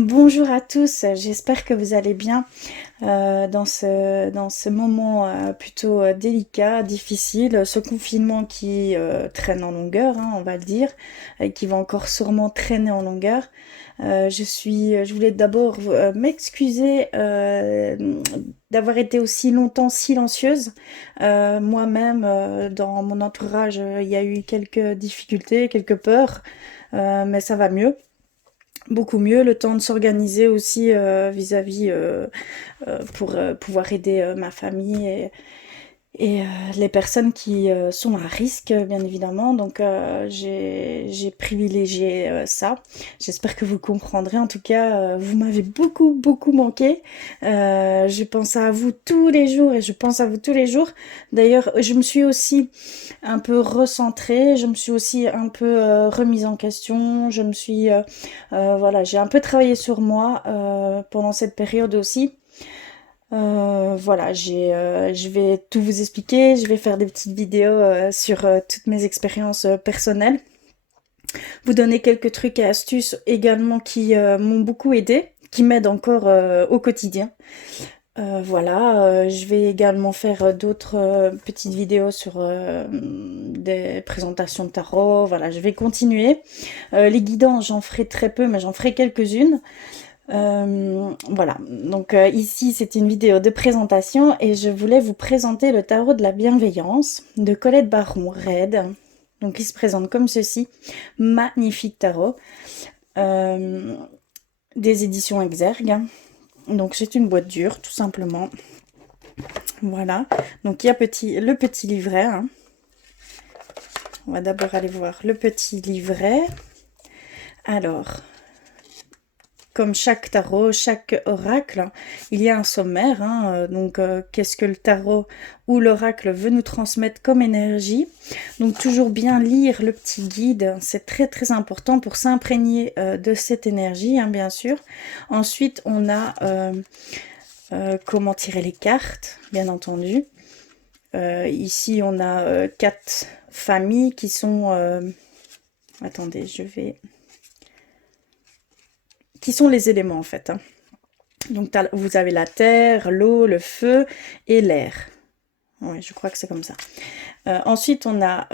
Bonjour à tous, j'espère que vous allez bien dans ce moment plutôt délicat, difficile, ce confinement qui traîne en longueur, hein, on va le dire, et qui va encore sûrement traîner en longueur. Je voulais d'abord m'excuser d'avoir été aussi longtemps silencieuse. Moi-même, dans mon entourage, il y a eu quelques difficultés, quelques peurs, mais ça va mieux. Beaucoup mieux, le temps de s'organiser aussi vis-à-vis pour pouvoir aider ma famille et les personnes qui sont à risque, bien évidemment. Donc j'ai privilégié ça. J'espère que vous comprendrez. En tout cas, vous m'avez beaucoup manqué. Je pense à vous tous les jours et je pense à vous tous les jours. D'ailleurs, je me suis aussi un peu recentrée. Je me suis aussi un peu remise en question. Voilà, j'ai un peu travaillé sur moi pendant cette période aussi. Voilà, je vais tout vous expliquer. Je vais faire des petites vidéos sur toutes mes expériences personnelles. Vous donner quelques trucs et astuces également qui m'ont beaucoup aidé, qui m'aident encore au quotidien. Voilà, je vais également faire d'autres petites vidéos sur des présentations de tarot. Voilà, je vais continuer. Les guidants, j'en ferai très peu, mais j'en ferai quelques-unes. Voilà, donc ici c'est une vidéo de présentation et je voulais vous présenter le tarot de la bienveillance de Colette Baron-Red. Donc il se présente comme ceci, magnifique tarot, euh, des éditions Exergue. Donc c'est une boîte dure tout simplement. Voilà, donc il y a le petit livret. Hein. On va d'abord aller voir le petit livret. Alors, comme chaque tarot, chaque oracle, il y a un sommaire. Hein, donc, qu'est-ce que le tarot ou l'oracle veut nous transmettre comme énergie? Donc, toujours bien lire le petit guide. C'est très important pour s'imprégner de cette énergie, hein, bien sûr. Ensuite, on a comment tirer les cartes, bien entendu. Ici, on a 4 familles qui sont... attendez, qui sont les éléments en fait. Hein. Donc vous avez la terre, l'eau, le feu et l'air. Oui, je crois que c'est comme ça. Ensuite, on a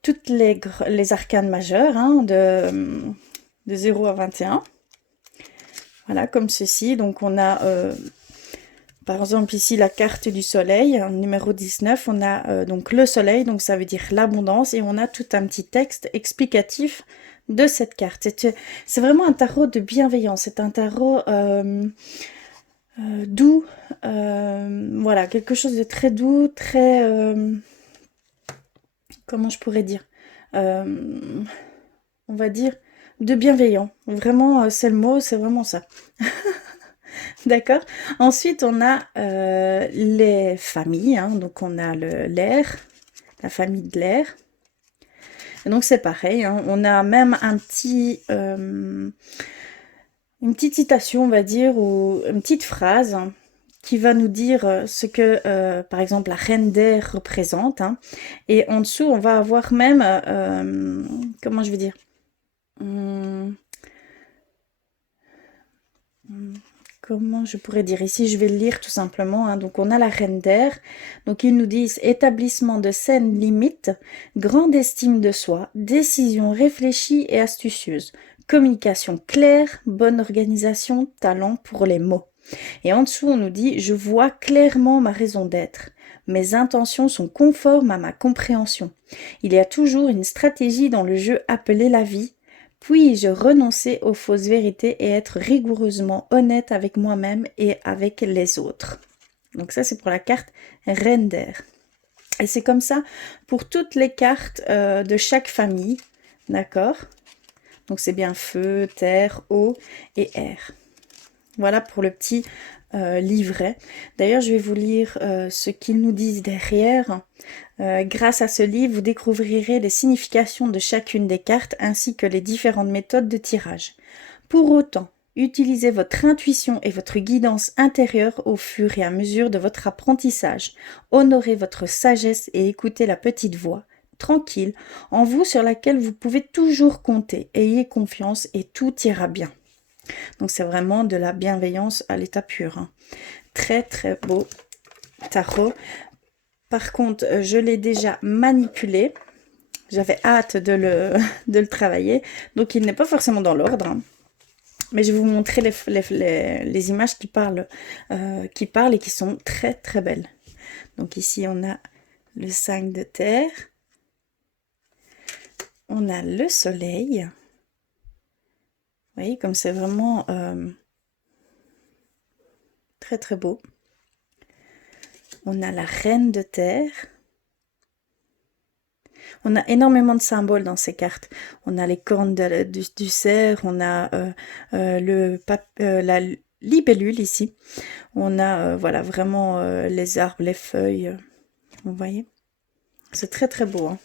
toutes les arcanes majeures hein, de 0 à 21. Voilà, comme ceci. Donc on a par exemple ici la carte du soleil, numéro 19. On a donc le soleil, donc ça veut dire l'abondance. Et on a tout un petit texte explicatif de cette carte. C'est vraiment un tarot de bienveillance. C'est un tarot... doux, voilà, quelque chose de très doux, très, comment je pourrais dire, euh, on va dire, de bienveillant. Vraiment, c'est le mot, c'est vraiment ça. D'accord. Ensuite, on a les familles, hein, donc on a l'air, la famille de l'air. Et donc c'est pareil, hein, on a même une petite citation, on va dire, ou une petite phrase qui va nous dire ce que, par exemple, la reine d'air représente. Hein. Et en dessous, on va avoir même, comment je vais dire, hum, comment je pourrais dire ici, je vais le lire tout simplement. Hein. Donc, on a la reine d'air. Donc, ils nous disent établissement de saines limites, grande estime de soi, décision réfléchie et astucieuse, communication claire, bonne organisation, talent pour les mots. Et en dessous, on nous dit je vois clairement ma raison d'être. Mes intentions sont conformes à ma compréhension. Il y a toujours une stratégie dans le jeu appelé la vie. Puis-je renoncer aux fausses vérités et être rigoureusement honnête avec moi-même et avec les autres. Donc ça, c'est pour la carte Reine d'air. Et c'est comme ça pour toutes les cartes de chaque famille. D'accord? Donc c'est bien feu, terre, eau et air. Voilà pour le petit livret. D'ailleurs, je vais vous lire ce qu'ils nous disent derrière. Grâce à ce livre, vous découvrirez les significations de chacune des cartes ainsi que les différentes méthodes de tirage. Pour autant, utilisez votre intuition et votre guidance intérieure au fur et à mesure de votre apprentissage. Honorez votre sagesse et écoutez la petite voix, tranquille, en vous sur laquelle vous pouvez toujours compter. Ayez confiance et tout ira bien. Donc c'est vraiment de la bienveillance à l'état pur, hein. Très très beau tarot. Par contre, je l'ai déjà manipulé. J'avais hâte de de le travailler. Donc il n'est pas forcément dans l'ordre, hein. Mais je vais vous montrer les images qui parlent et qui sont très très belles. Donc ici on a le 5 de terre. On a le soleil. Vous voyez comme c'est vraiment très très beau. On a la reine de terre. On a énormément de symboles dans ces cartes. On a les cornes du cerf, on a la libellule ici. On a voilà vraiment les arbres, les feuilles. Vous voyez? C'est très très beau, hein.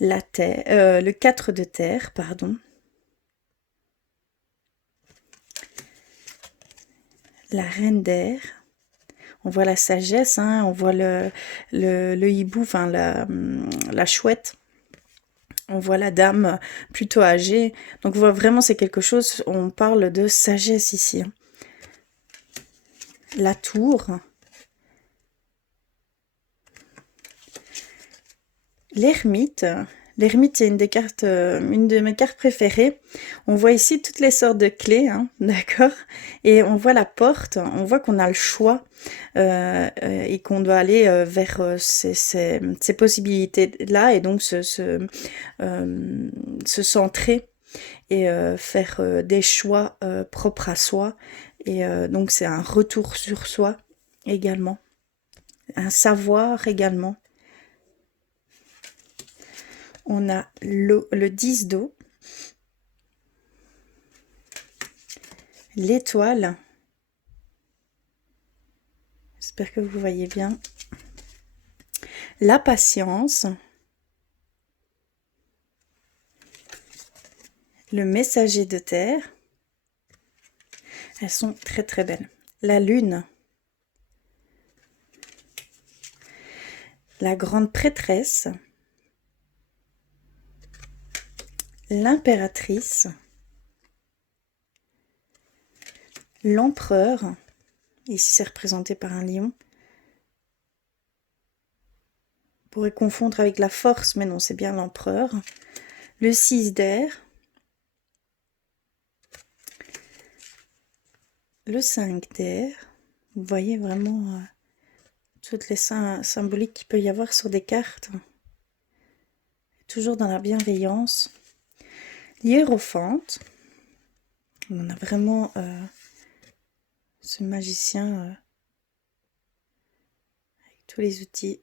La terre, le 4 de terre, pardon. La reine d'air. On voit la sagesse, hein, on voit le hibou, enfin la chouette. On voit la dame plutôt âgée. Donc on voit vraiment c'est quelque chose, on parle de sagesse ici, hein. La tour. L'ermite. L'ermite, c'est une des cartes, une de mes cartes préférées. On voit ici toutes les sortes de clés, hein, d'accord? Et on voit la porte, on voit qu'on a le choix et qu'on doit aller vers ces possibilités-là et donc se centrer et faire des choix propres à soi. Et donc c'est un retour sur soi également, un savoir également. On a le 10 d'eau, l'étoile, j'espère que vous voyez bien, la patience, le messager de terre, elles sont très très belles, la lune, la grande prêtresse, l'impératrice, l'empereur, ici c'est représenté par un lion. On pourrait confondre avec la force, mais non, c'est bien l'empereur. Le 6 d'air, le 5 d'air. Vous voyez vraiment toutes les symboliques qu'il peut y avoir sur des cartes. Toujours dans la bienveillance. Hiérophante. On a vraiment ce magicien avec tous les outils.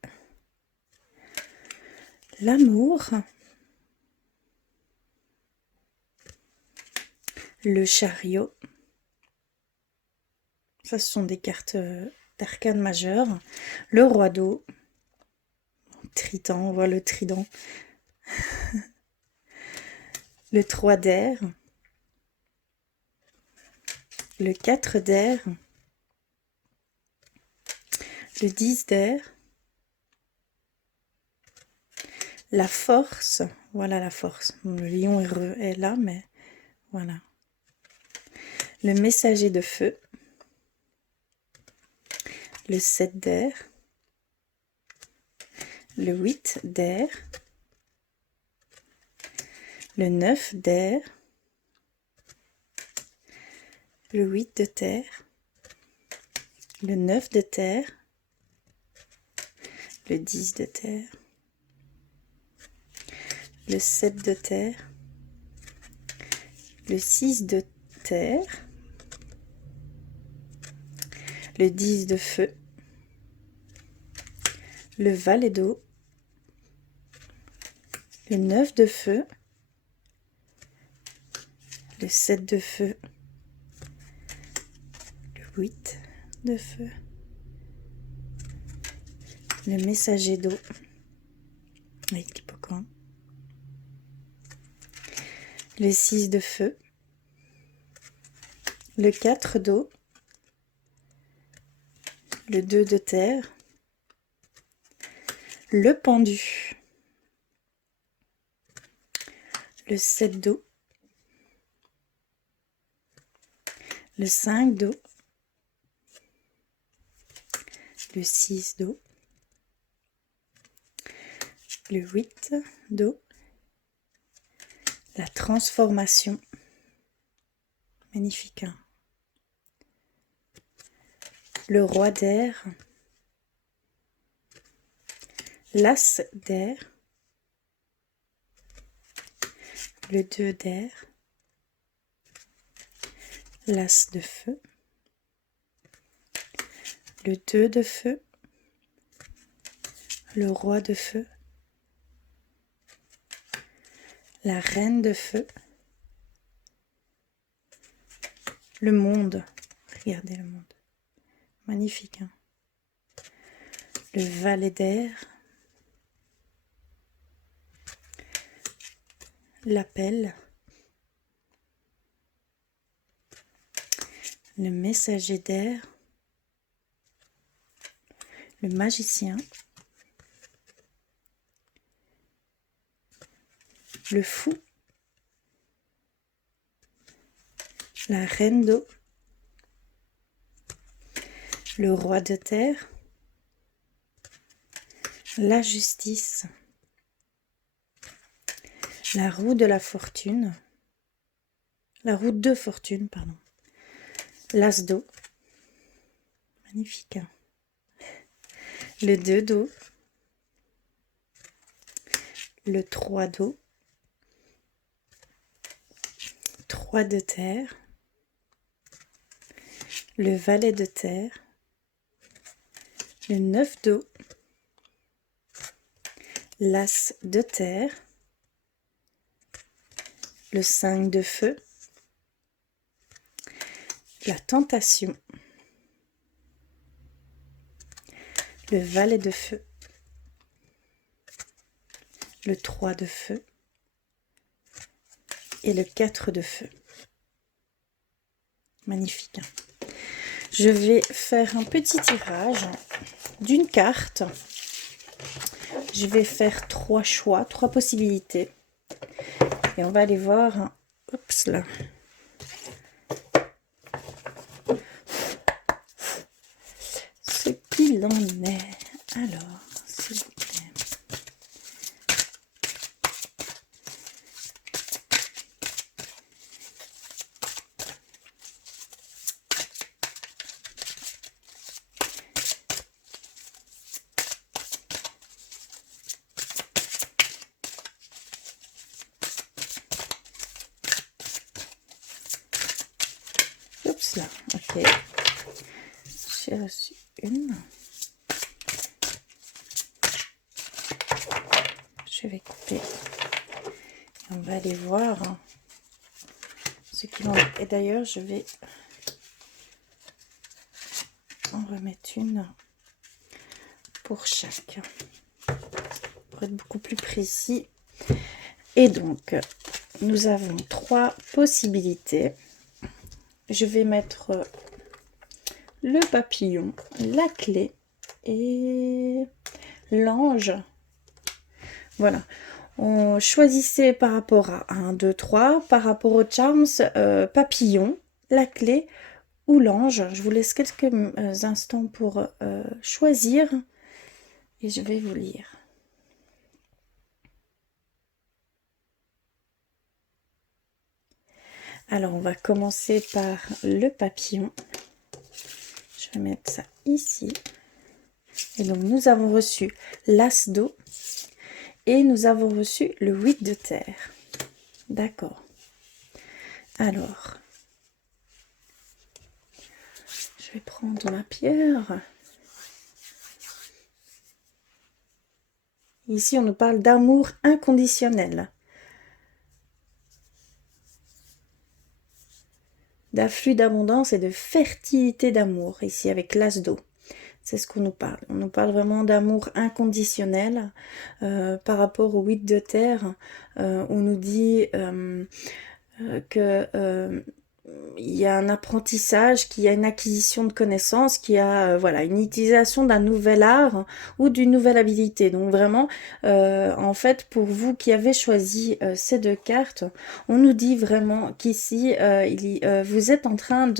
L'amour. Le chariot. Ça, ce sont des cartes d'arcane majeure. Le roi d'eau. Triton, on voit le trident. Le 3 d'air. Le 4 d'air. Le 10 d'air. La force. Voilà la force. Le lion est là, mais voilà. Le messager de feu. Le 7 d'air. Le 8 d'air. Le 9 d'air. Le 8 de terre. Le 9 de terre. Le 10 de terre. Le 7 de terre. Le 6 de terre. Le 10 de feu. Le valet d'eau. Le 9 de feu. Le 7 de feu. Le 8 de feu. Le messager d'eau avec l'hippocampe. Le 6 de feu. Le 4 d'eau. Le 2 de terre. Le pendu. Le 7 d'eau. le 5 d'eau, le 6 d'eau, le 8 d'eau, la transformation, magnifique, hein. Le roi d'air, l'as d'air, le 2 d'air, l'as de feu, le 2 de feu, le roi de feu, la reine de feu, le monde, regardez le monde, magnifique, hein. Le valet d'air, l'appel, le messager d'air, le magicien, le fou, la reine d'eau, le roi de terre, la justice, la roue de la fortune, la roue de fortune, pardon, l'as d'eau, magnifique, hein. Le 2 d'eau, le 3 d'eau, 3 de terre, le valet de terre, le 9 d'eau, l'as de terre, le 5 de feu, la tentation, le valet de feu, le 3 de feu et le 4 de feu. Magnifique, hein. Je vais faire un petit tirage d'une carte. Je vais faire 3 choix, 3 possibilités. Et on va aller voir, hein, oups là, ce qu'il en est. Alors, s'il vous plaît. Oups là, ok. J'ai reçu une. Je vais couper. Et on va aller voir, hein, ce qu'il en est. Et d'ailleurs, je vais en remettre une pour chaque, pour être beaucoup plus précis. Et donc, nous avons 3 possibilités. Je vais mettre le papillon, la clé et l'ange. Voilà. On choisissait par rapport à 1, 2, 3, par rapport au charms, papillon, la clé ou l'ange. Je vous laisse quelques instants pour choisir et je vais vous lire. Alors, on va commencer par le papillon. Je vais mettre ça ici. Et donc, nous avons reçu l'as d'eau et nous avons reçu le 8 de terre. D'accord. Alors, je vais prendre ma pierre. Ici, on nous parle d'amour inconditionnel, d'afflux d'abondance et de fertilité d'amour, ici avec l'as d'eau. C'est ce qu'on nous parle. On nous parle vraiment d'amour inconditionnel par rapport au 8 de terre. On nous dit que il y a un apprentissage, qu'il y a une acquisition de connaissances, qu'il y a voilà, une utilisation d'un nouvel art ou d'une nouvelle habilité. Donc vraiment, en fait, pour vous qui avez choisi ces deux cartes, on nous dit vraiment qu'ici, vous êtes en train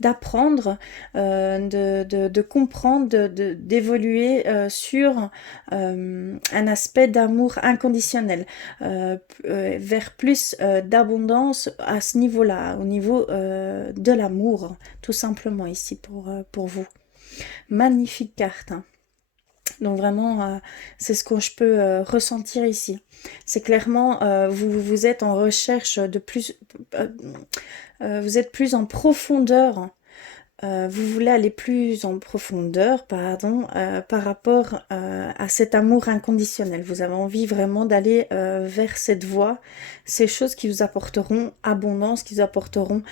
d'apprendre, de comprendre, d'évoluer sur un aspect d'amour inconditionnel, vers plus d'abondance à ce niveau-là, au niveau de l'amour, tout simplement ici pour vous. Magnifique carte, hein. Donc vraiment, c'est ce que je peux ressentir ici. C'est clairement, vous êtes en recherche de plus, euh, vous êtes plus en profondeur. Vous voulez aller plus en profondeur, pardon, par rapport à cet amour inconditionnel. Vous avez envie vraiment d'aller vers cette voie, ces choses qui vous apporteront abondance, qui vous apporteront,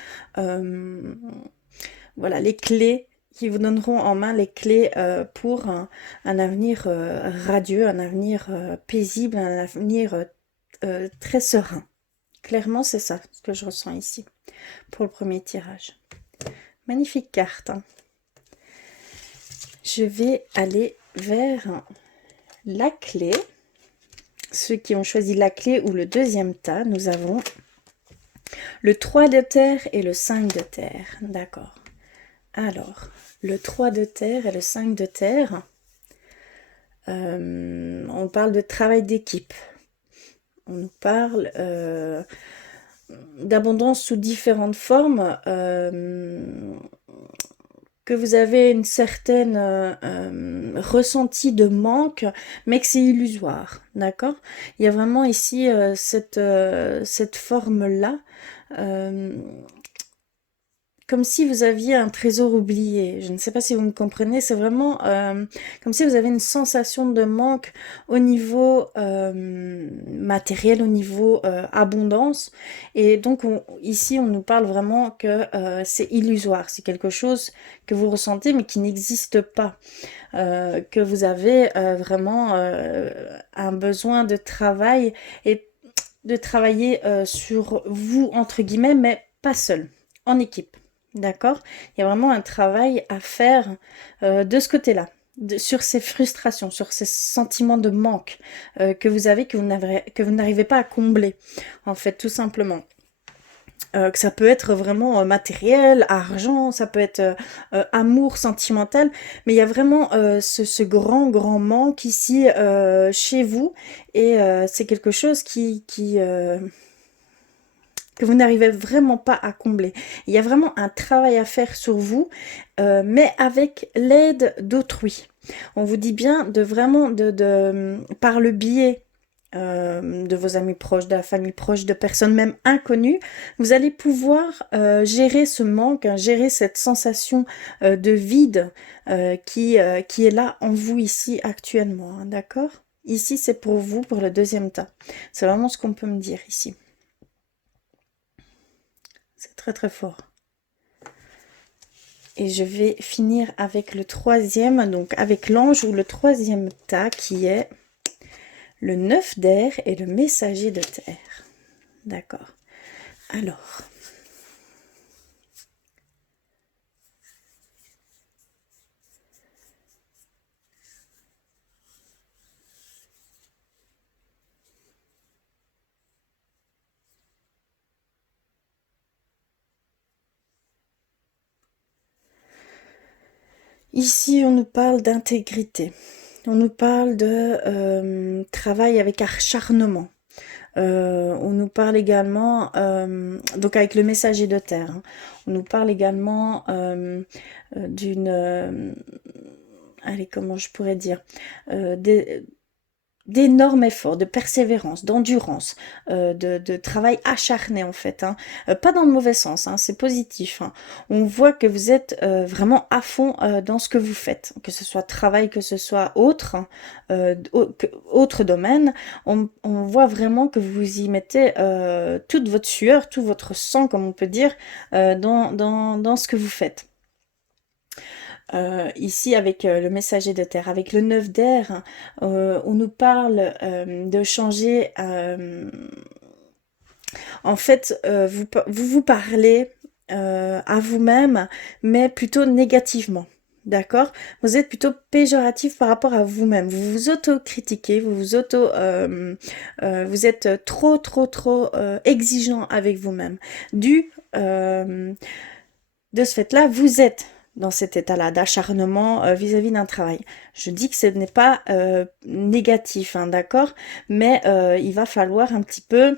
voilà, les clés, qui vous donneront en main les clés pour un avenir radieux, un avenir paisible, un avenir très serein. Clairement, c'est ça ce que je ressens ici pour le premier tirage. Magnifique carte, hein. Je vais aller vers la clé. Ceux qui ont choisi la clé ou le deuxième tas, nous avons le 3 de terre et le 5 de terre. D'accord. Alors, le 3 de terre et le 5 de terre, on parle de travail d'équipe. On nous parle d'abondance sous différentes formes, que vous avez une certaine ressenti de manque, mais que c'est illusoire, d'accord? Il y a vraiment ici cette forme-là, comme si vous aviez un trésor oublié. Je ne sais pas si vous me comprenez, c'est vraiment comme si vous avez une sensation de manque au niveau matériel, au niveau abondance. Et donc ici, on nous parle vraiment que c'est illusoire, c'est quelque chose que vous ressentez mais qui n'existe pas. Que vous avez vraiment un besoin de travail et de travailler sur vous, entre guillemets, mais pas seul, en équipe. D'accord? Il y a vraiment un travail à faire de ce côté-là, sur ces frustrations, sur ces sentiments de manque que vous avez, que vous n'arrivez pas à combler, en fait, tout simplement. Que ça peut être vraiment matériel, argent, ça peut être amour sentimental, mais il y a vraiment ce grand, grand manque ici chez vous, et c'est quelque chose que vous n'arrivez vraiment pas à combler. Il y a vraiment un travail à faire sur vous, mais avec l'aide d'autrui. On vous dit bien de vraiment, par le biais de vos amis proches, de la famille proche, de personnes même inconnues, vous allez pouvoir gérer ce manque, hein, gérer cette sensation de vide qui est là en vous ici actuellement, hein, d'accord? Ici, c'est pour vous, pour le deuxième tas. C'est vraiment ce qu'on peut me dire ici. C'est très très fort. Et je vais finir avec le troisième, donc avec l'ange ou le troisième tas qui est le 9 d'air et le messager de terre. D'accord. Alors. Ici, on nous parle d'intégrité. On nous parle de travail avec acharnement. On nous parle également, donc avec le messager de terre, hein, on nous parle également d'une... allez, comment je pourrais dire d'énormes efforts, de persévérance, d'endurance, de travail acharné en fait, hein. Pas dans le mauvais sens, hein, c'est positif, hein. On voit que vous êtes vraiment à fond dans ce que vous faites, que ce soit travail, que ce soit autre, hein, autre domaine, on voit vraiment que vous y mettez toute votre sueur, tout votre sang, comme on peut dire, dans ce que vous faites. Ici avec le messager de terre, avec le 9 d'air, on nous parle de changer. En fait, vous parlez à vous-même, mais plutôt négativement. D'accord? Vous êtes plutôt péjoratif par rapport à vous-même. Vous vous auto-critiquez, vous êtes trop exigeant avec vous-même. De ce fait-là, vous êtes dans cet état-là d'acharnement vis-à-vis d'un travail. Je dis que ce n'est pas négatif, hein, d'accord? Mais il va falloir un petit peu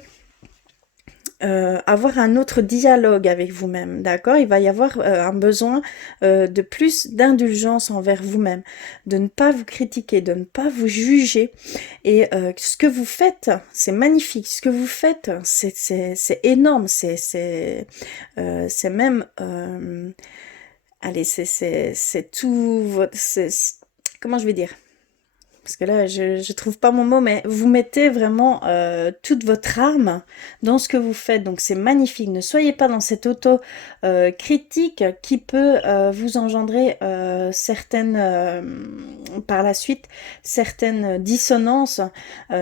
avoir un autre dialogue avec vous-même, d'accord? Il va y avoir un besoin de plus d'indulgence envers vous-même, de ne pas vous critiquer, de ne pas vous juger. Et ce que vous faites, c'est magnifique. Ce que vous faites, c'est énorme. C'est même, allez, c'est tout votre, comment je vais dire? Parce que là, je trouve pas mon mot, mais vous mettez vraiment toute votre âme dans ce que vous faites. Donc c'est magnifique. Ne soyez pas dans cette auto-critique qui peut vous engendrer par la suite, certaines dissonances,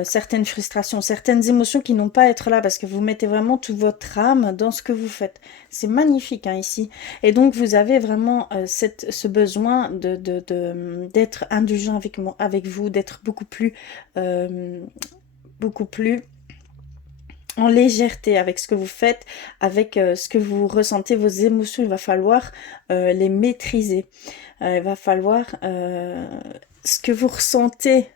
certaines frustrations, certaines émotions qui n'ont pas à être là parce que vous mettez vraiment toute votre âme dans ce que vous faites. C'est magnifique, hein, ici. Et donc vous avez vraiment ce besoin d'être indulgent avec vous, d'être beaucoup plus en légèreté avec ce que vous faites, avec ce que vous ressentez, vos émotions. Il va falloir les maîtriser. Il va falloir ce que vous ressentez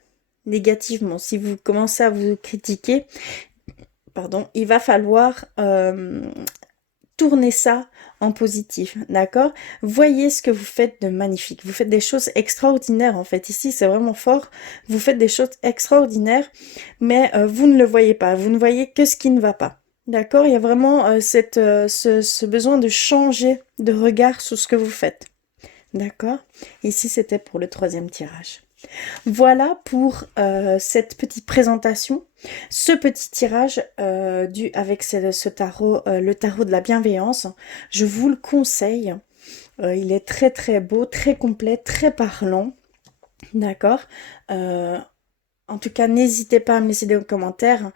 négativement. Si vous commencez à vous critiquer, pardon, il va falloir tournez ça en positif, d'accord? Voyez ce que vous faites de magnifique. Vous faites des choses extraordinaires, en fait. Ici, c'est vraiment fort. Vous faites des choses extraordinaires, mais vous ne le voyez pas. Vous ne voyez que ce qui ne va pas. D'accord? Il y a vraiment ce besoin de changer de regard sur ce que vous faites. D'accord? Ici, c'était pour le troisième tirage. Voilà pour cette petite présentation, ce petit tirage avec ce tarot, le tarot de la bienveillance. Je vous le conseille. Il est très beau, très complet, très parlant. D'accord. En tout cas, n'hésitez pas à me laisser des commentaires.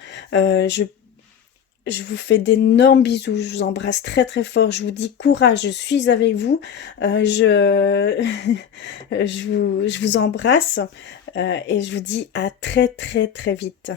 Je vous fais d'énormes bisous, je vous embrasse très fort, je vous dis courage, je suis avec vous, je vous embrasse et je vous dis à très vite.